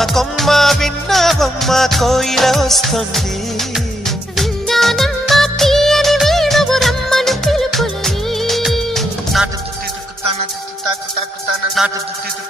కొమ్మ విన్నావమ్మ కోయిల వస్తుంది. విన్నానమ్మ తీయని వేణువు రమ్మను పిలుపులని. నాటు దుత్తి దుక్కుతాన దుత్తి తాకు తాకుతాన నాటు దుత్తి